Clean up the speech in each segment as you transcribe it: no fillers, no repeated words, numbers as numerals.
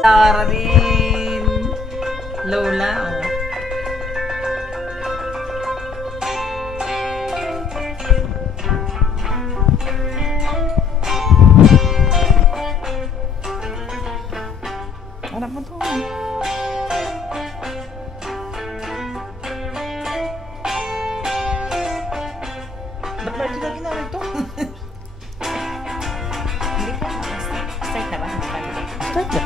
Tara din. Lola, oh. Harap mo to. Ba't ba ito na ginamit to? Hindi pa. Start na ba? Start na.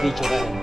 Video ka rin.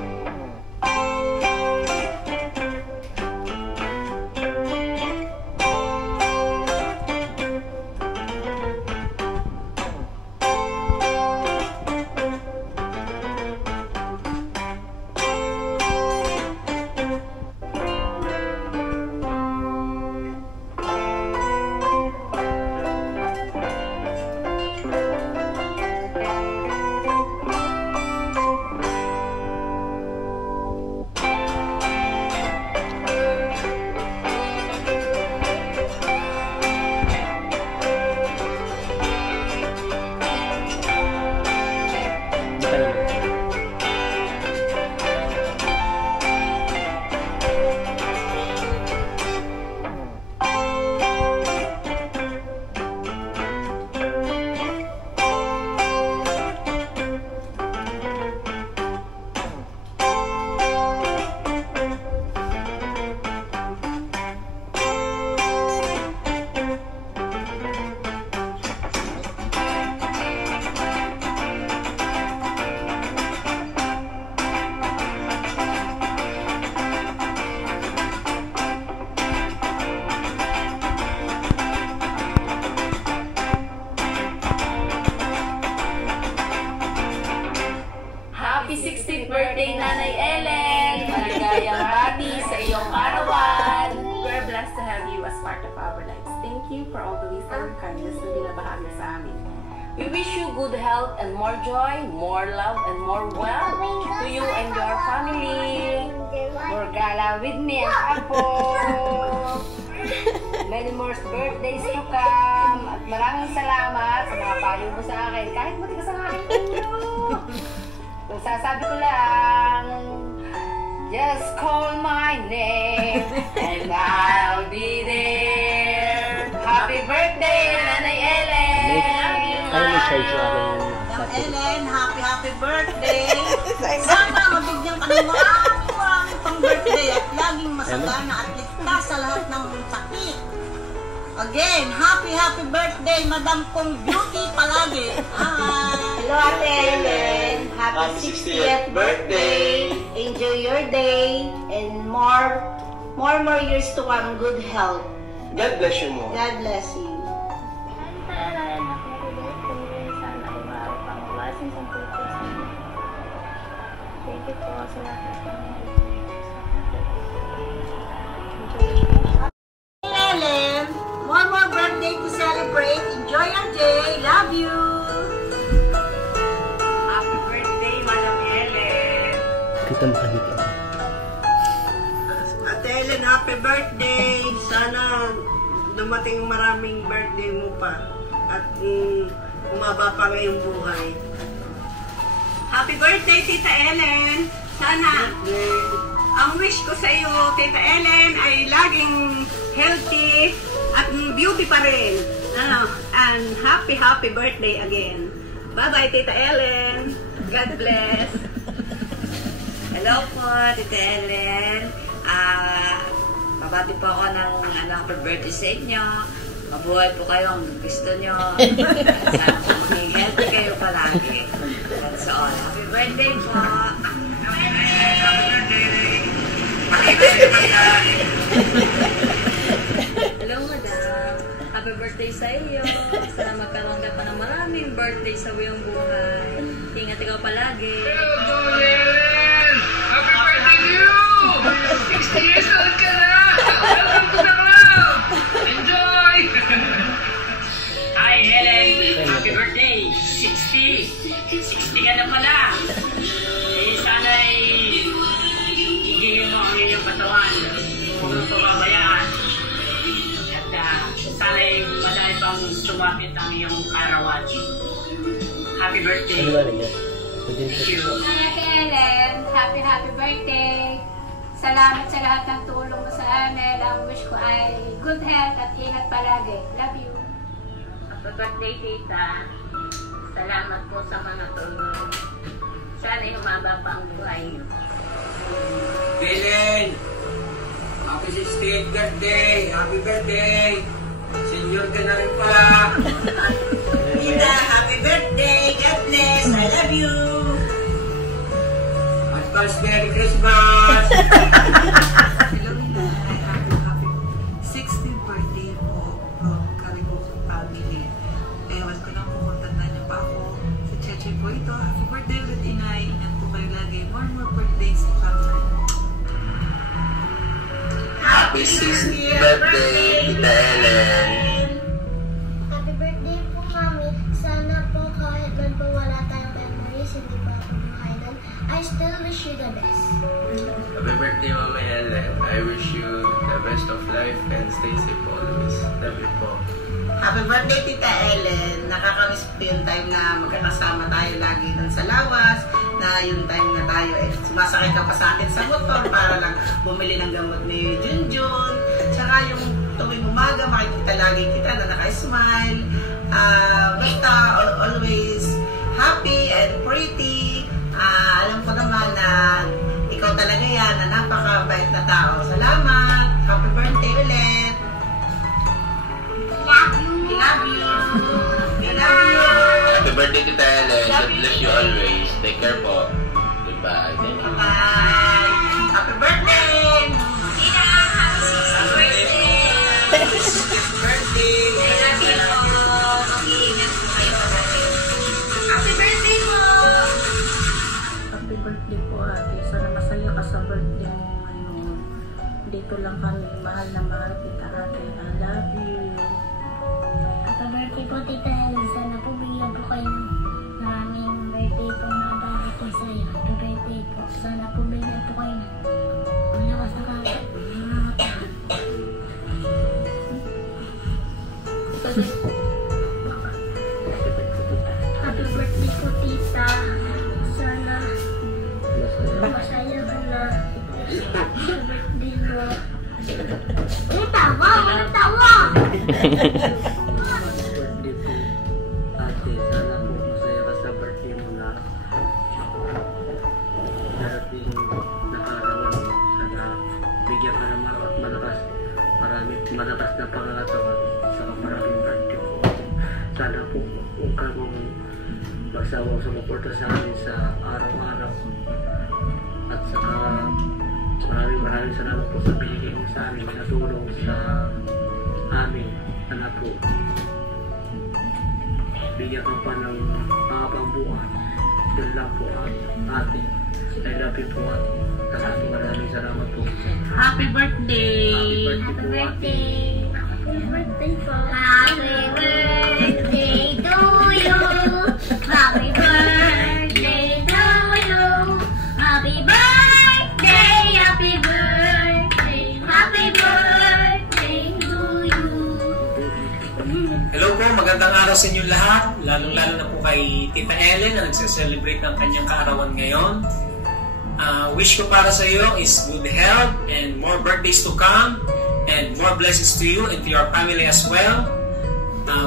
Happy 16th birthday, Nanay Ellen! Maligayang bati sa iyong karawan! We're blessed to have you as part of our lives. Thank you for all the wisdom and kindness na binabahagi sa amin. We wish you good health and more joy, more love, and more wealth to you and your family. More gala with me and Apo! Many more birthdays to come! At maraming salamat sa mga payo mo sa akin. Kahit matigas ang aking ulo! Sasabi ko lang, just call my name and I'll be there. Happy birthday, Nanay Ellen! Ellen, happy birthday! Sana mabigyan ka ng marami pang birthday at laging masagana at ligtas sa lahat ng sakit. Again, happy birthday, Madam Kong Beauty palagi. Hi! Hello, Ate Ellen! Happy 60th birthday! Enjoy your day and more years to come. Good health. God bless you more. God bless you. Thank you po sa lahat ng Ellen, one more birthday to celebrate. Enjoy your day. Love you. Happy birthday, Madam Ellen. Kita makahita. Ate Ellen, happy birthday. Sana dumating maraming birthday mo pa. At umaba pa ngayong buhay. Happy birthday, Tita Ellen. Sana ang wish ko sa iyo, Tita Ellen, ay laging healthy at beauty pa rin. And happy birthday again. Bye-bye, Tita Ellen. God bless. Hello po, Tita Ellen. Babati po ako ng happy birthday sa inyo. Mabuhay po kayo ang gusto nyo. Sana po maging healthy kayo palagi. That's all. Happy birthday po. Hello, madam. Happy birthday sa iyo. Sana magkaroon ka pa ng maraming birthday sa iyong buhay. Ingat ikaw palagi. Hello, Ellen! Happy birthday to you! 60 years old ka na! Welcome to the club! Enjoy! Hi, Ellen! Happy birthday! 60! 60 ka na pala! Sana'y higigin mo ang inyong katawan. Huwag mong pababayaan. At sana'y madami pang sumapit ang iyong karawan. Happy birthday! Thank you! Ate Ellen, happy birthday! Salamat sa lahat ng tulong mo sa amin. Ang wish ko ay good health at ingat palagi. Love you! Happy birthday, tita. Salamat po sa mga tulong. Sana'y humaba pa ang buhay niyo. Ellen! Happy 68th birthday! Happy birthday! Senior ka na rin pala! Tita, happy birthday! God bless! I love you! Advance Merry Christmas! Hello, happy 60th birthday po from Caribo family. Ewan ko lang kung tandaan niyo pa ako. Sa Cheche po ito. Happy birthday ulit, Inay. Ingat po kayo lagi. More birthdays to come. Happy 60th birthday, Tita Ellen! Happy birthday po, Mami. Sana po kahit man po wala tayong memories, hindi pa ako buhay nun, I still wish you the best. Happy birthday, Mama Ellen. I wish you the best of life and stay safe always. Love you po. Happy birthday, Tita Ellen. Nakakamiss po yung time na magkakasama tayo lagi nun sa lawas, na yung time na tayo sumasakay ka pa sa akin sa motor para lang bumili ng gamot ni Junjun. Tsaka yung tuwing umaga, makikita lagi kita na naka-smile. Basta always happy and pretty. Alam ko naman na ikaw talaga yan, na napakabait na tao. Salamat! Happy birthday ulit! Love you! We love you! We love you! Happy birthday, Tita Ellen. God bless you always. Take care po. Goodbye. Thank you. Bye! Happy birthday! Tina, happy 60th birthday! Birthday! Love you po! Mag-iingat po kayo. Happy birthday po! Happy birthday po, ate. Sana masaya ka sa birthday mo ngayon. Dito lang kami. Mahal na mahal kita, ate. I love you. Happy birthday po, Tita Ellen. Sana po bigyan po kayo ng maraming birthday po na darating sa iyo. Happy birthday po. Sana po bigyan po kayo ng malakas na kagad. Happy birthday po, Tita. Sana masaya ka na. Happy birthday po. Ano tawa? Ano tawa? Birthday po, ate. Sana po masaya ka sa birthday mo na darating na kaarawan mo. Sana bigyan ka ng malakas na pangatawan sa maraming birthday po. Sana po kung ka mong magsawang sumuporta sa amin sa araw-araw. At saka maraming salamat po sa binigay mo sa amin na tulong sa amin. Anak po, bigyan ka pa ng mahabang buhay. Yun lang po, ate. I love you po, ate. Maraming salamat po. Happy birthday! Happy birthday po, ate. Happy birthday po. Happy birthday to you. Happy birthday to you. Happy birthday, happy birthday, happy birthday to you. Hello po, magandang araw sa inyo lahat. Lalong-lalo na po kay Tita Ellen na nagse-celebrate ng kanyang kaarawan ngayon. Wish ko para sa iyo is good health and more birthdays to come and more blessings to you and to your family as well.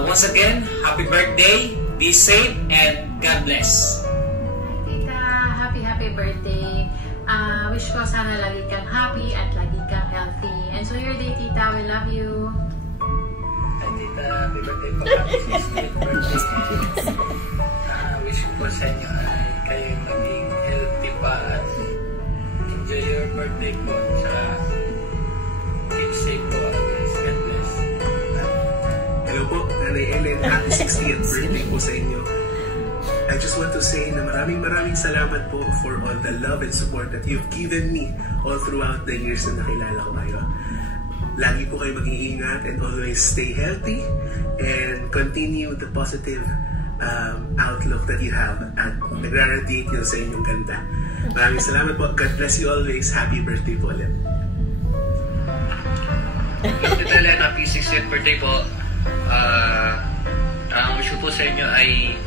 Once again, happy birthday. Be safe and God bless. Tita, happy birthday. Wish ko sana lagi kang happy at lagi kang healthy. Enjoy your day, Tita. We love you. Tita, happy birthday po. Happy 60th birthday. Wish ko po sa inyo ay kayo maging healthy pa at enjoy your birthday po. Tsaka keep safe po. God bless. Hello po, Nanay Ellen. Happy 60th birthday po sa inyo. I just want to say na maraming salamat po for all the love and support that you've given me all throughout the years na nakilala ko kayo. Lagi po kayo mag-iingat and always stay healthy and continue the positive outlook that you have at nagra-radiate yun sa inyong ganda. Maraming salamat po. God bless you always. Happy birthday po ulit. Tita Ellen, happy 60th birthday po. Ang wish ko po sa inyo ay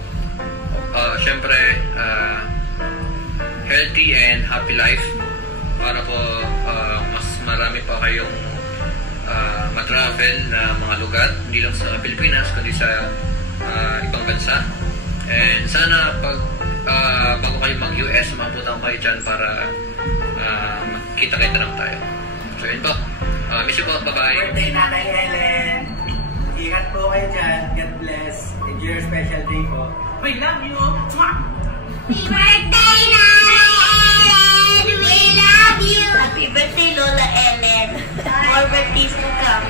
syempre healthy and happy life para po mas marami pa kayong matravel na mga lugar, hindi lang sa Pilipinas kundi sa ibang bansa. And sana bago kayo mag-US, mabutan kayo dyan para kita-kita lang tayo. So yun po. Miss you po. Bye-bye. Birthday Nanay Ellen. Ingat po kayo dyan. God bless. Enjoy your special day po. We love you. Happy birthday, Nanay Ellen! We love you! Happy birthday, Lola Ellen! More birthdays to come.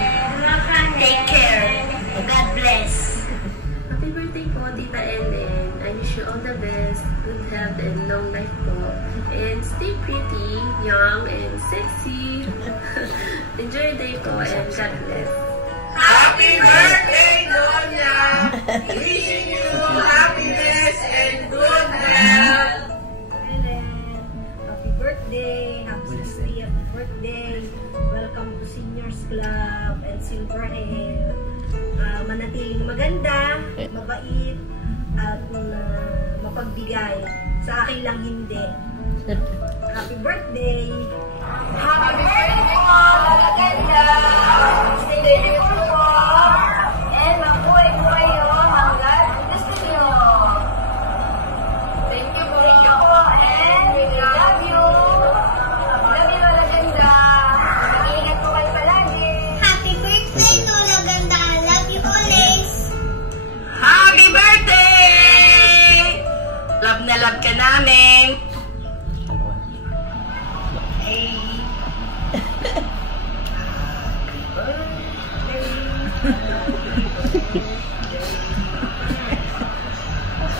Take care. God bless. Happy birthday po, Tita Ellen. I wish you all the best, good health and long life po. And stay pretty, young and sexy. Enjoy your day po and God bless. Happy birthday, Donya! Wishing you happiness and good health! Happy birthday! Happy 60th birthday! Welcome to Seniors Club and Silverhead. Manatiling maganda, mabait, at mapagbigay. Sa akin lang hindi. Happy birthday! Happy birthday po! Magaganda! Stay beautiful po! And mabuhay po kayo hanggang gusto nyo! Thank you po! Thank you po! And we love you! Love you, Lola Ganda! Mag-iingat po kayo palagi! Happy birthday, Lola Ganda! Love you always! Happy birthday! Love na love ka namin!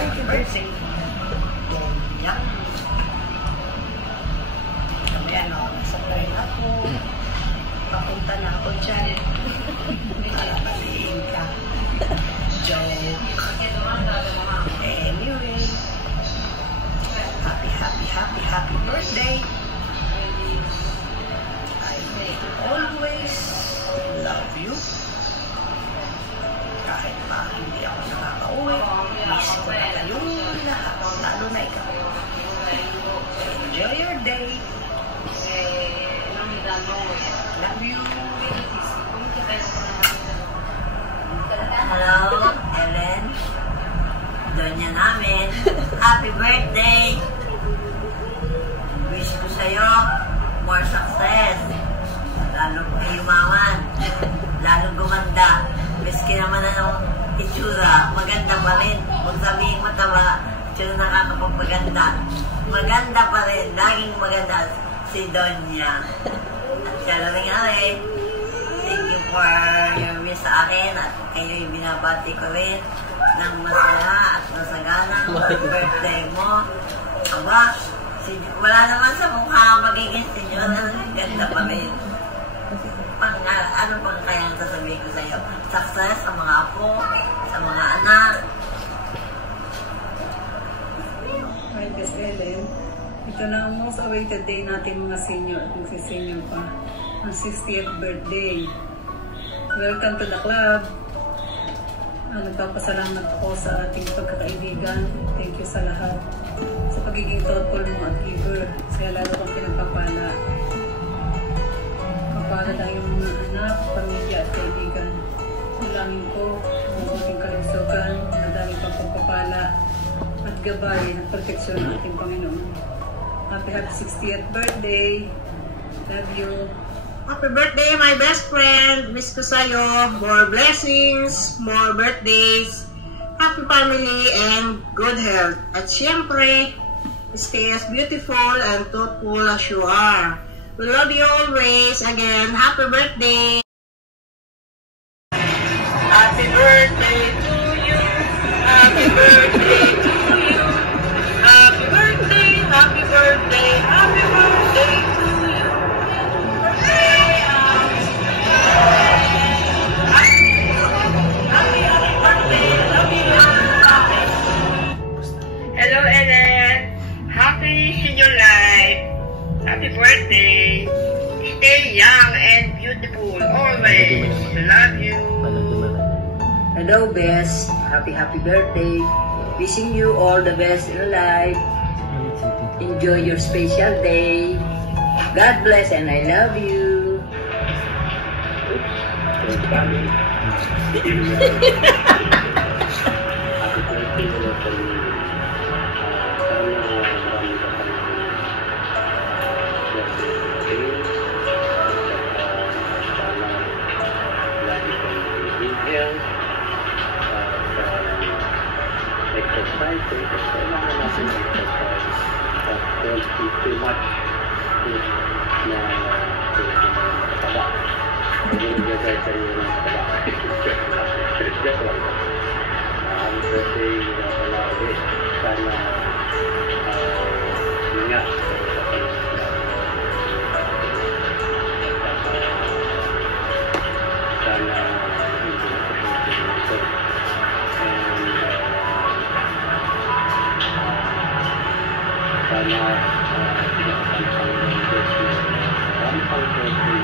Happy birthday. Yan. Ayan o, nasa train ako. Papunta na ako dyan. Alapaliin ka. Joke. Anyway. Happy birthday. I always love you. Kahit pa hindi ako nakaka-uwi, miss ko na kayong lahat, lalo na ikaw. Enjoy your day. Love you. Hello, Ellen. Donya namin. Happy birthday! Wish ko sa'yo more success. Lalo yumaman. Lalo gumanda. Miski naman ang itsura, maganda pa rin. Huwag sabihin mataba, itsura nakakapagpaganda. Maganda pa rin. Laging maganda si Donya. At siya rin. Thank you for your wish sa akin at kayo'y binabati ko rin ng masaya at masaganang birthday mo. Aba, wala naman sa mukha magiging sinyo na ganda pa rin. Ano pang kaya sasabihin ko sa'yo? Success sa mga apo, sa mga anak. Hi, Miss Ellen. Ito na ang most awaited day natin mga senior at magsisenior pa. Ang 60th birthday. Welcome to the club. Nagpapasalamat ako sa ating pagkakaibigan. Thank you sa lahat. Sa pagiging thoughtful mo at giver. Kaya lalo kang pinagpapala. Kapala lang yung mga anak, pamilya at kaibigan. Ulangin ko, mabuting kalusugan, madami pang pagpapala. pagpapala at gabay at proteksyon ng ating Panginoon. Happy 60th birthday. Love you. Happy birthday, my best friend. Miss ko sa'yo. More blessings, more birthdays, happy family, and good health. At syempre, stay as beautiful and thoughtful as you are. We love you always. Again, happy birthday. Happy birthday to you. Happy birthday to you. Happy birthday, happy birthday, happy birthday to you. Hello, Ellen. Happy senior life. Happy birthday. Stay young and beautiful always. Love you. Hello, Bess. Happy birthday. Wishing you all the best in life. Enjoy your special day. God bless and I love you. Don't eat too much food na mataba. Hindi nag-try sa iyo ng mataba. Just one. Kasi wala ulit. Sana yun nga. Sana hindi na sana pinakapansang ng Diyos na rampang birthday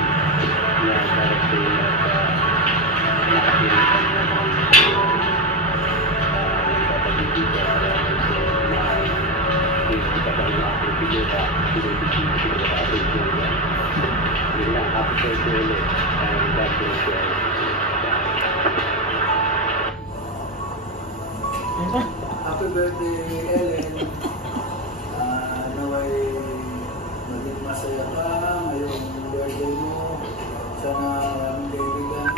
na darating at nakatiripan na ng nagpapagigit at na hindi ka ba yung aking pinura pinibigil sa ating pinura. Yun lang, happy birthday ulit and God bless you. Happy birthday, Ellen. Naway maging masaya ka ngayong birthday mo. Sana maraming kaibigan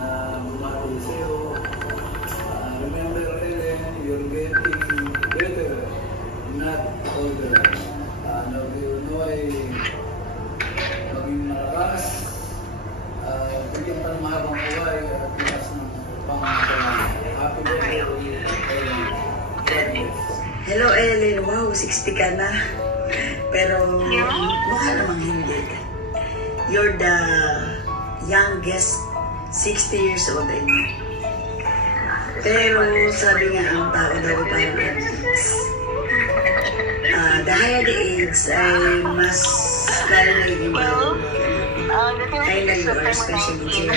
na bumati sa'yo. Remember, Ellen, you're getting better, not older. Naway maging malakas, bigyan ka ng mahabang buhay at lakas ng pangangalaman. Happy birthday, Ellen. God bless. Hello, Ellen. Wow, 60 ka na. Pero mukha namang hindi. You're the youngest 60 years old. Pero sabi nga ang tao daw parang the higher the age ay mas lalo nagiging bago. Kaya you are special here.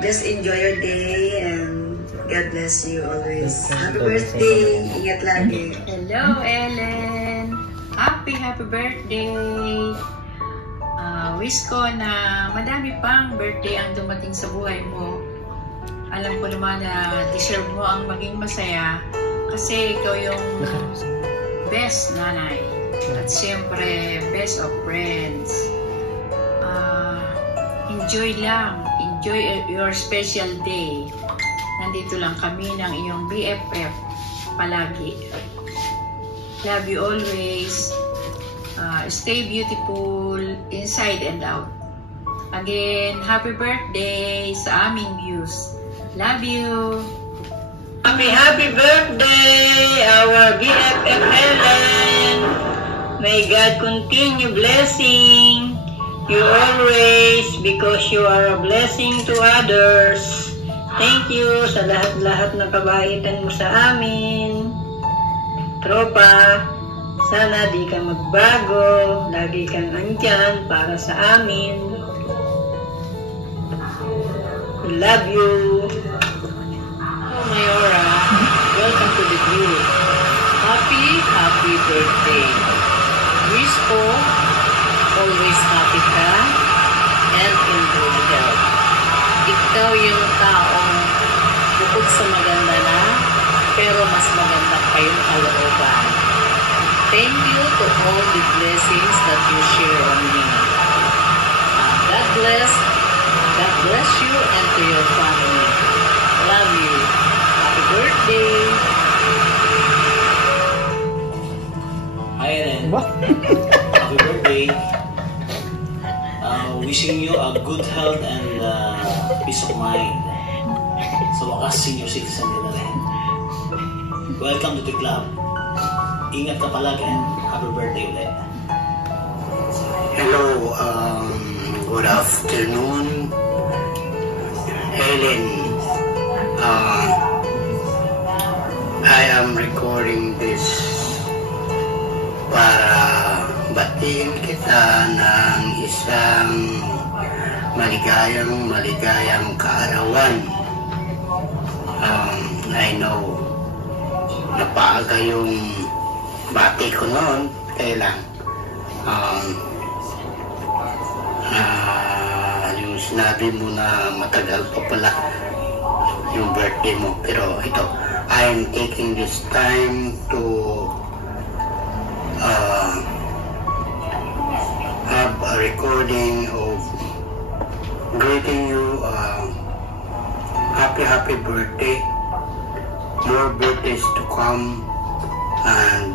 Just enjoy your day and God bless you always. Happy birthday. Ingat lagi. Hello, Ellen. Happy birthday. Wish ko na madami pang birthday ang dumating sa buhay mo. Alam ko naman na deserve mo ang maging masaya kasi ikaw yung best nanay at siyempre best of friends. Enjoy lang. Enjoy your special day. Nandito lang kami ng iyong BFF palagi. Love you always. Stay beautiful inside and out. Again, happy birthday sa aming views. Love you. Happy birthday, our BFF Ellen. May God continue blessing you always because you are a blessing to others. Thank you sa lahat-lahat na kabaitan mo sa amin. Tropa, sana di ka magbago. Lagi kang andyan para sa amin. We love you. Oh, Mayora, welcome to the view. Happy birthday. Wish ko always happy ka and in good health. Ikaw yung taong sa maganda na, pero mas maganda pa yung kalooban. Thank you to all the blessings that you share on me. God bless you and to your family. Love you. Happy birthday. Hi, Ellen. Happy birthday. Wishing you a good health and peace of mind. Sa wakas, senior citizen ka na rin. Welcome to the club. Ingat ka palagi and happy birthday ulit. Hello, good afternoon, Helen. I am recording this para batiin kita ng isang maligayang kaarawan. I know napaaga yung bati ko noon, kailan yung sinabi mo na matagal pa pala yung birthday mo, pero ito, I am taking this time to have a recording of greeting you happy birthday, more birthdays to come, and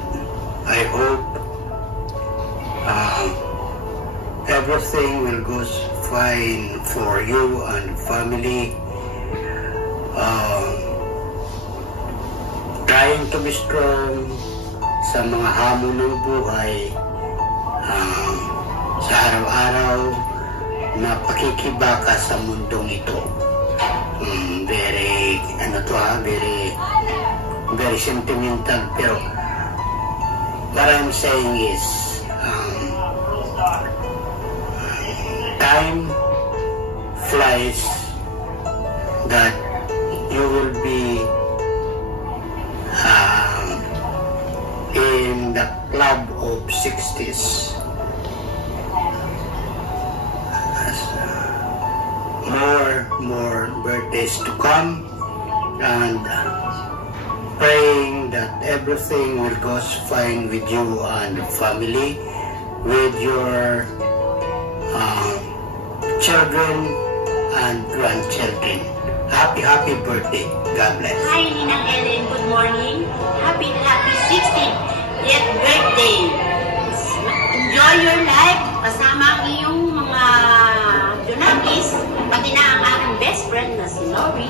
I hope everything will go fine for you and family. Trying to be strong sa mga hamon ng buhay, sa araw-araw na pakikibaka sa mundong ito. Very sentimental, pero what I'm saying is time flies, that you will be in the club of 60s. More birthdays to come, and praying that everything will go fine with you and family, with your children and grandchildren. Happy birthday. God bless. Hi, Ninang Ellen. Good morning. Happy 60th birthday. Enjoy your life kasama ang iyong mga donakis, pati na ang aking best friend na si Lori.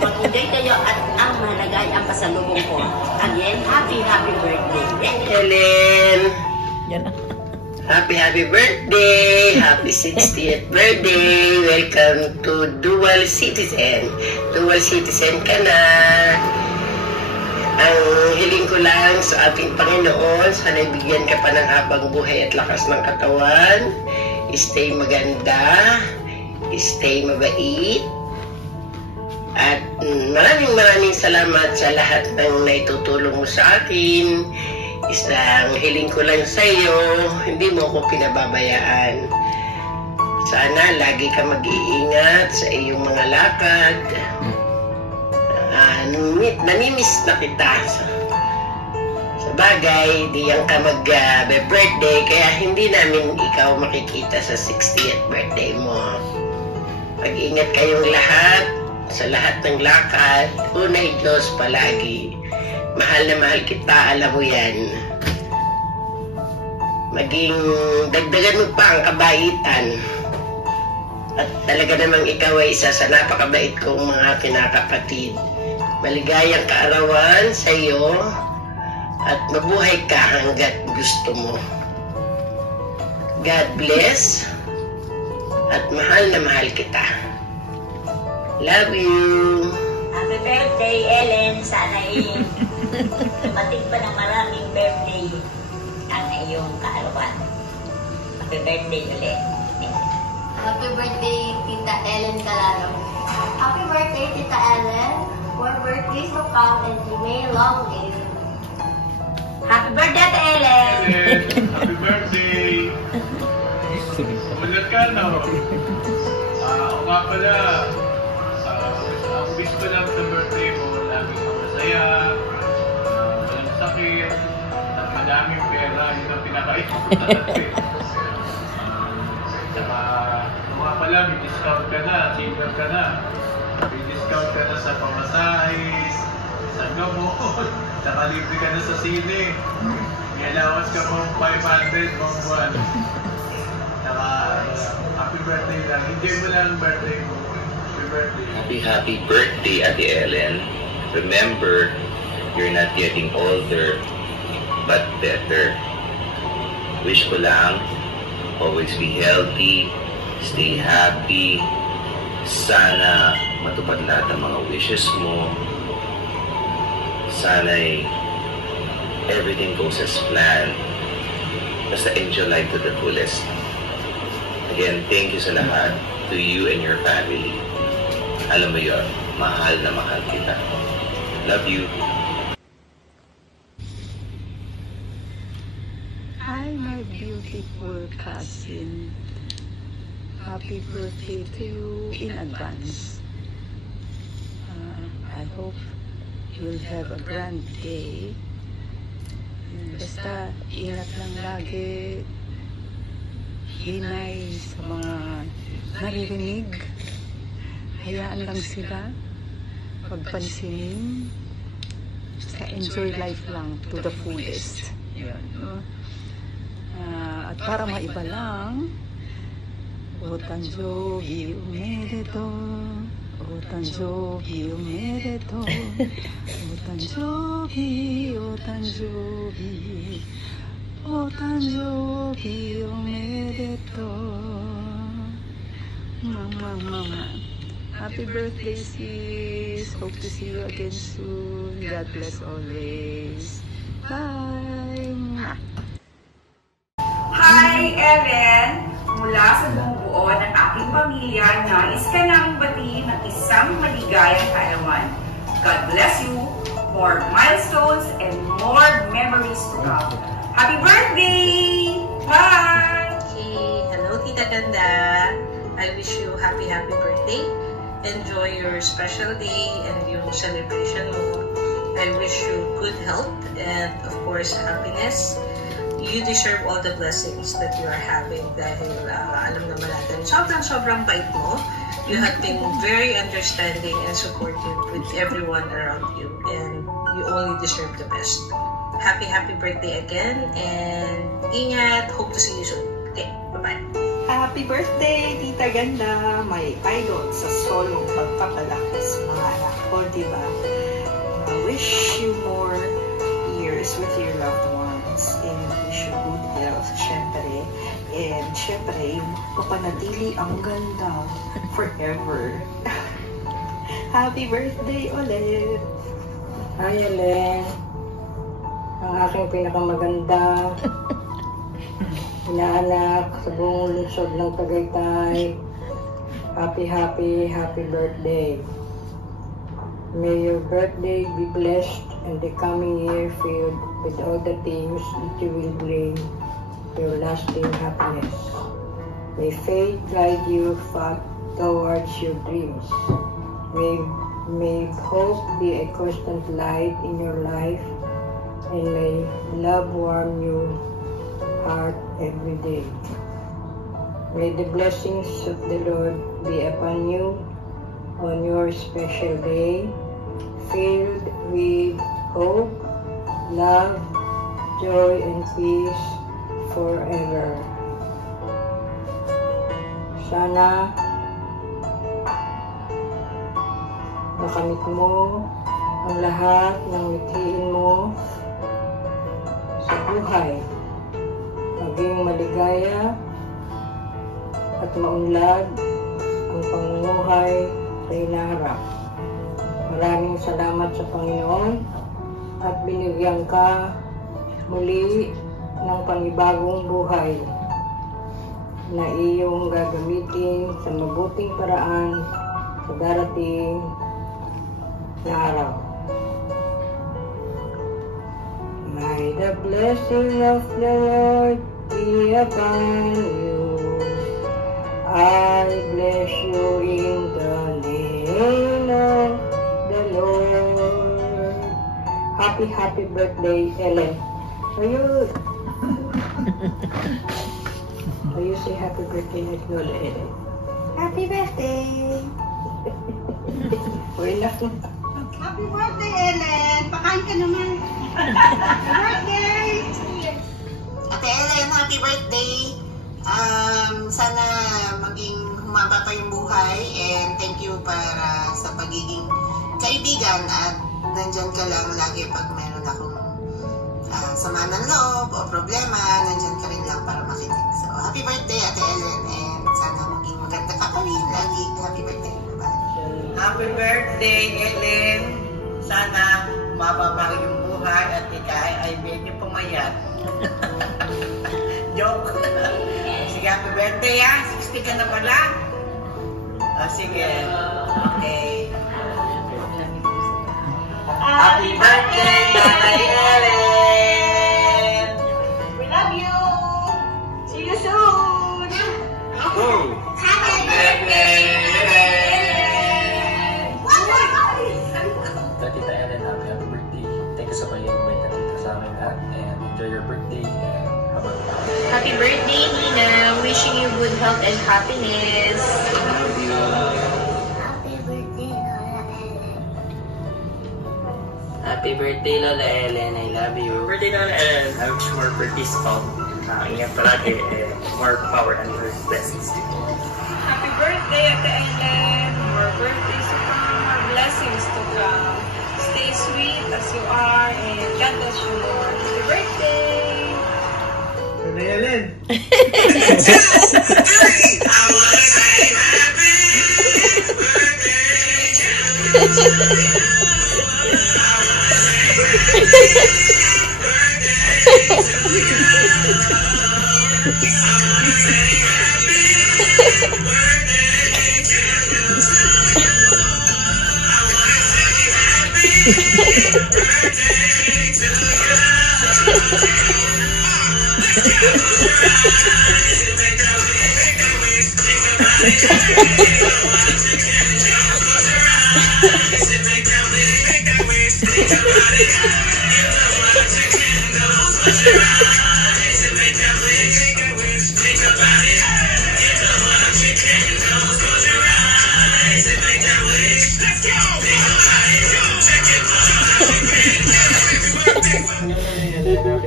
Mag-enjoy kayo at ang mahalaga ay ang pasalubong ko. Again, happy birthday. Ellen. Happy birthday! Happy 60th birthday! Welcome to Dual Citizen. Dual Citizen ka na. Ang hiling ko lang sa ating Panginoon, sana bigyan ka pa ng habang buhay at lakas ng katawan. Stay maganda. Stay mabait. At maraming salamat sa lahat ng naitutulong mo sa akin. Isang hiling ko lang sa iyo, hindi mo ako pinababayaan. Sana lagi ka mag-iingat sa iyong mga lakad. Namimiss na kita. Sa bagay, di yan ka mag-birthday, kaya hindi namin ikaw makikita sa 60th birthday mo. Mag-ingat kayong lahat, sa lahat ng lakad. Unay Diyos palagi. Mahal na mahal kita, alam mo yan. Maging dagdagan mo pa ang kabaitan. At talaga namang ikaw ay isa sa napakabait kong mga kinakapatid. Maligayang kaarawan sa iyo at mabuhay ka hanggat gusto mo. God bless at mahal na mahal kita. Love you. Happy birthday, Ellen. Sana dumating pa ng maraming birthday ang iyong kaarawan. Happy birthday ulit. Happy birthday, Tita Ellen Calaro. Happy birthday, Tita Ellen. More birthdays to come and you may long live. Happy birthday, Tita Ellen. Happy birthday. Sumunod ka, no? Ako nga pala, ang wish ko lang sa birthday mo, lagi kang masaya, walang sakit, at madaming pera, yun ang pinaka-importante. Saka, mga pala, may discount ka na, senior ka na. May discount ka na sa pamasahe, sa gamot, saka libre ka na sa sine. May allowance ka pong 500 mong buwan. Saka, happy birthday lang. Enjoy mo lang ang birthday mo. Happy birthday. Happy birthday, Ate Ellen. Remember, you're not getting older, but better. Wish ko lang, always be healthy, stay happy. Sana matupad lahat ng mga wishes mo. Sana'y everything goes as planned. Basta enjoy life to the fullest. Again, thank you sa lahat, to you and your family. Alam mo yun, mahal na mahal kita. Love you. Hi, my beautiful cousin. Happy birthday to you in advance. I hope you'll have a grand day. Basta ingat lang lagi. Hinay sa mga naririnig. Hayaan lang sila. Pagpansinin. Basta enjoy life lang to the fullest. At para maiba lang, O Tanjobi omedetou, O Tanjobi omedetou, O Tanjobi, O Tanjobi, O Tanjobi omedetou. Mama. Happy birthday, sis. Hope to see you again soon. God bless always. Bye. Hi, Ellen! Mula sa buong buo ng aking pamilya, nais ka nang batiin ng isang maligayang kaarawan. God bless you, more milestones, and more memories to come. Happy birthday! Bye! Okay, hello Tita Ganda. I wish you happy birthday. Enjoy your special day and yung celebration mo. I wish you good health and of course happiness. You deserve all the blessings that you are having dahil alam naman natin, sobrang bait mo. You have been very understanding and supportive with everyone around you and you only deserve the best. Happy birthday again and ingat. Hope to see you soon. Okay, bye-bye. Happy birthday, Tita Ganda! My idol sa solong pagpapalaki sa mga anak ko, diba? I wish you more years with your loved ones and wish you good health, syempre. And syempre, mapanatili ang ganda forever. Happy birthday ulit! Hi, Ellen! Ang aking pinakamaganda inaanak sa buong lungsod ng Tagaytay. Happy birthday. May your birthday be blessed and the coming year filled with all the things that you will bring your lasting happiness. May faith guide you towards your dreams. May hope be a constant light in your life and may love warm your heart every day. May the blessings of the Lord be upon you on your special day, filled with hope, love, joy, and peace forever. Sana makamit mo ang lahat ng mithiin mo sa buhay. Maging maligaya at maunlad ang pamumuhay sa hinaharap. Maraming salamat sa Panginoon at binigyan ka muli ng panibagong buhay na iyong gagamitin sa mabuting paraan sa darating na araw. May the blessing of the Lord be upon you. I bless you in the name of your happy birthday, Ellen. You say happy birthday like Lola Ellen. Happy birthday! Happy birthday, Ellen! Pakain ka naman! Happy birthday! Ate Ellen, happy birthday! Sana maging humaba pa yung buhay and thank you para sa pagiging kaibigan at nandyan ka lang lagi pag meron akong sama ng loob o problema, nandyan ka rin lang para makinig. So, happy birthday, Ate Ellen, and sana maging maganda ka pa rin lagi. Happy birthday. Bye. Happy birthday, Ellen. Sana mababa yung buhay at ikaw ay medyo pumayat. Joke. Sige, happy birthday ha. 60 ka na pala. Sige. Okay. Happy birthday, Nanay Ellen! We love you! See you soon! Happy birthday, Tita Ellen, happy birthday. Thank you sa pag-invite na dito sa amin ha. And enjoy your birthday. Happy birthday, Nina! Wishing you good health and happiness. Love you. Happy birthday, Lola Ellen. I love you. Birthday, Lola Ellen. I wish more birthdays to come. Ingat palagi. More power and more blessings to you. Happy birthday, Ate Ellen. More birthdays to come. More blessings to come. Stay sweet as you are and God bless you more. Happy birthday! Ate Ellen.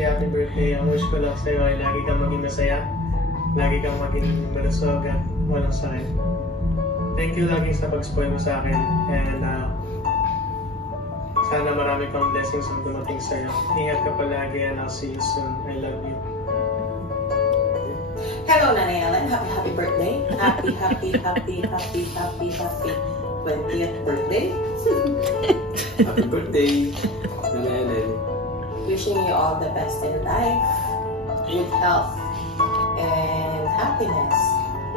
Happy birthday. Ang wish ko lang sa'yo ay lagi kang maging masaya, lagi kang maging malusog at walang sakit. Thank you lagi sa pag-spoil mo sa akin and sana marami kang blessings ang dumating sa'yo. Ingat ka palagi and I'll see you soon. I love you. Hello, Nanay Ellen. Happy birthday. Happy 20th birthday. Happy birthday, Nanay Ellen. Wishing you all the best in life, good health, and happiness.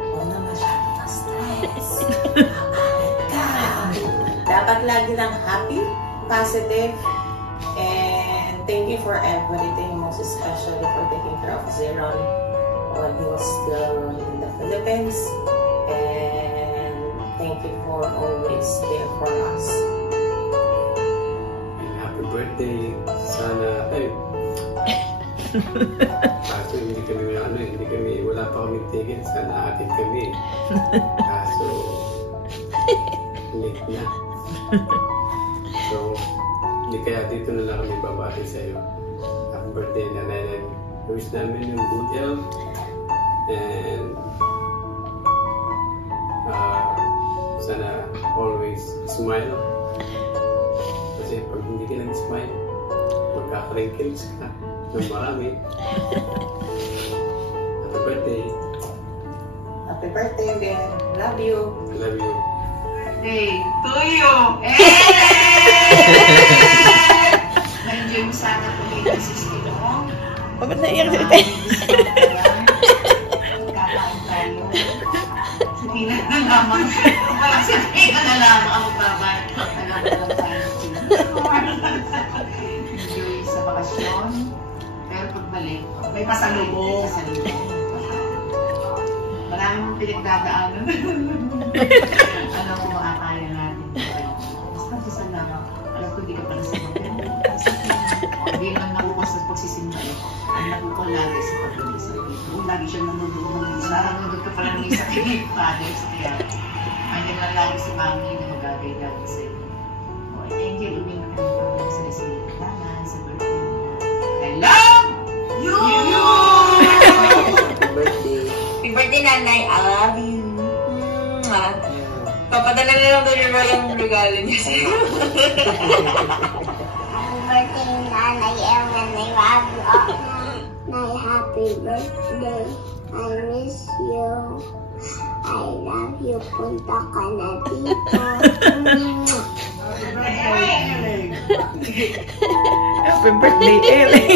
Huwag na masyadong na-stress. Kakalit ka. Dapat lagi lang happy, positive, and thank you for everything, most especially for taking care of Zeron when he was still in the Philippines. And thank you for always there for us. Happy birthday. Sana, kaso hindi kami, wala pa kami ticket. Sana atin kami. Kaso, late na. So, hindi kaya dito na lang kami babati sa'yo. Happy birthday, Nanay Ellen. Wish namin yung good health. And, sana always smile. Kasi pag hindi ka nag-smile, magkaka-wrinkles ka ng marami. Happy birthday. Happy birthday again. Love you. I love you. Hey, Tuyo! Na-enjoy mo sana kung may sister mo. Bakit naiyak si Tete? Kakain tayo. Hindi na lamang. Hindi na lamang ang babay. Enjoy sa bakasyon. Pero pagbalik, may pasalubong. Maraming pinagdadaanan. Alam ko makakaya natin. Basta salamat. ako lagi sa pag-release ng video. Lagi siya nanonood ng isa. Nanonood ka pala ng isa kay Fathers. Kaya, andyan lang lagi si Mami na magagay lagi sa iyo. Oh, thank you, Louie, na kanipang sa Naman sa birthday mo. I love you! Happy birthday. Happy birthday, Nanay. I love you. Papadala na lang doon yung regalo niya sa'yo. Happy birthday, Nanay Ellen. I love you. My happy birthday. I miss you. I love you. Punta ka na dito. Happy birthday, Ellen.